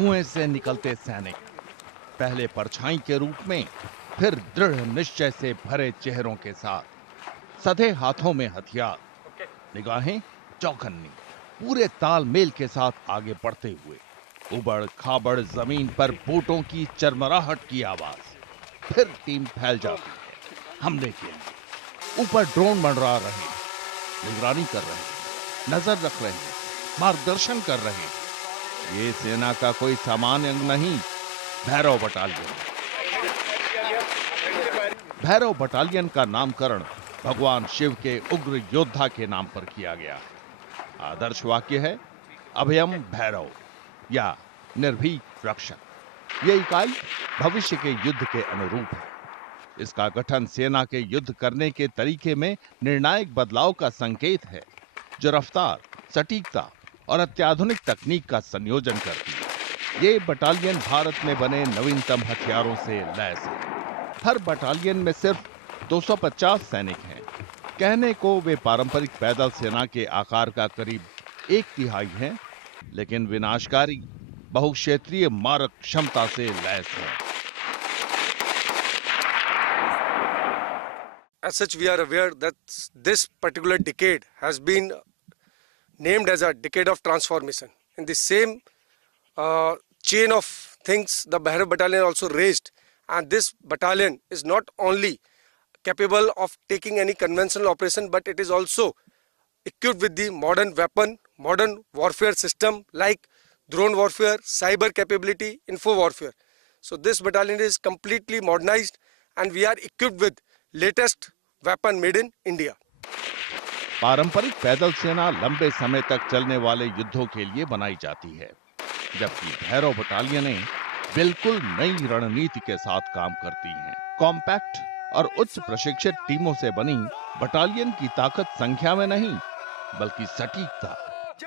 धुएं से निकलते सैनिक, पहले परछाई के रूप में, फिर दृढ़ निश्चय से भरे चेहरों के साथ, सधे हाथों में हथियार, निगाहें चौकन्नी, पूरे तालमेल के साथ आगे बढ़ते हुए। उबड़ खाबड़ जमीन पर बूटों की चरमराहट की आवाज। फिर टीम फैल जाती है हमले के लिए। ऊपर ड्रोन मंडरा रहे, निगरानी कर रहे, नजर रख रहे, मार्गदर्शन कर रहे। ये सेना का कोई सामान्य अंग नहीं, भैरव बटालियन। भैरव बटालियन का नामकरण भगवान शिव के उग्र योद्धा के नाम पर किया गया। आदर्श वाक्य है अभयम भैरव या निर्भीक रक्षक। यह इकाई भविष्य के युद्ध के अनुरूप है। इसका गठन सेना के युद्ध करने के तरीके में निर्णायक बदलाव का संकेत है, जो रफ्तार, सटीकता और अत्याधुनिक तकनीक का संयोजन करती है। ये बटालियन भारत में बने नवीनतम हथियारों से लैस है। हर बटालियन में सिर्फ 250 सैनिक हैं। कहने को वे पारंपरिक पैदल सेना के आकार का करीब 1/3 हैं, लेकिन विनाशकारी बहुक्षेत्रीय मारक क्षमता से लैस है। As such, we are aware that this particular decade has been named as a decade of transformation. In the same chain of things, the Bhairav Battalion also raised, and this battalion is not only capable of taking any conventional operation, but it is also equipped with the modern weapon, modern warfare system like drone warfare, cyber capability, info warfare. So this battalion is completely modernized, and we are equipped with latest weapon made in India. पारंपरिक पैदल सेना लंबे समय तक चलने वाले युद्धों के लिए बनाई जाती है, जबकि भैरव बटालियनें बिल्कुल नई रणनीति के साथ काम करती हैं। कॉम्पैक्ट और उच्च प्रशिक्षित टीमों से बनी बटालियन की ताकत संख्या में नहीं, बल्कि सटीकता,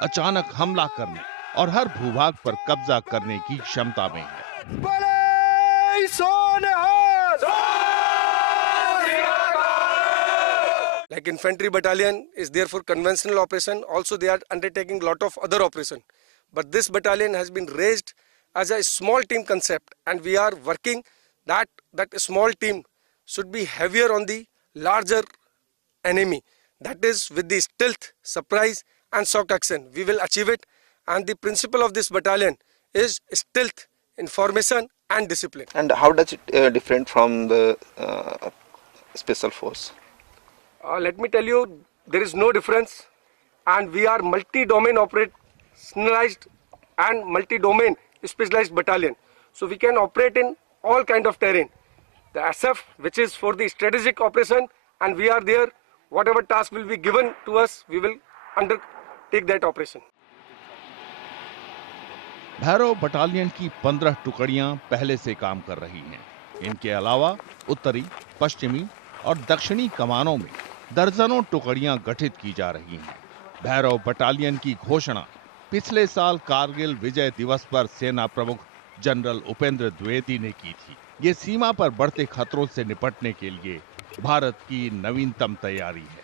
अचानक हमला करने और हर भूभाग पर कब्जा करने की क्षमता में है। Like infantry battalion is there for conventional operation. Also, they are undertaking lot of other operation. But this battalion has been raised as a small team concept, and we are working that small team should be heavier on the larger enemy. That is with the stealth, surprise, and shock action. We will achieve it. And the principle of this battalion is stealth, information, and discipline. And how does it different from the special force? Let me tell you, there is no difference, and we are multi-domain operationalized and multi-domain specialized battalion. So we can operate in all kind of terrain. The SF, which is for the strategic operation, and we are there. Whatever task will be given to us, we will undertake that operation. Bhairav battalion की 15 टुकड़ियां पहले से काम कर रही हैं। इनके अलावा उत्तरी, पश्चिमी और दक्षिणी कमानों में दर्जनों टुकड़ियां गठित की जा रही हैं। भैरव बटालियन की घोषणा पिछले साल कारगिल विजय दिवस पर सेना प्रमुख जनरल उपेंद्र द्विवेदी ने की थी। ये सीमा पर बढ़ते खतरों से निपटने के लिए भारत की नवीनतम तैयारी है।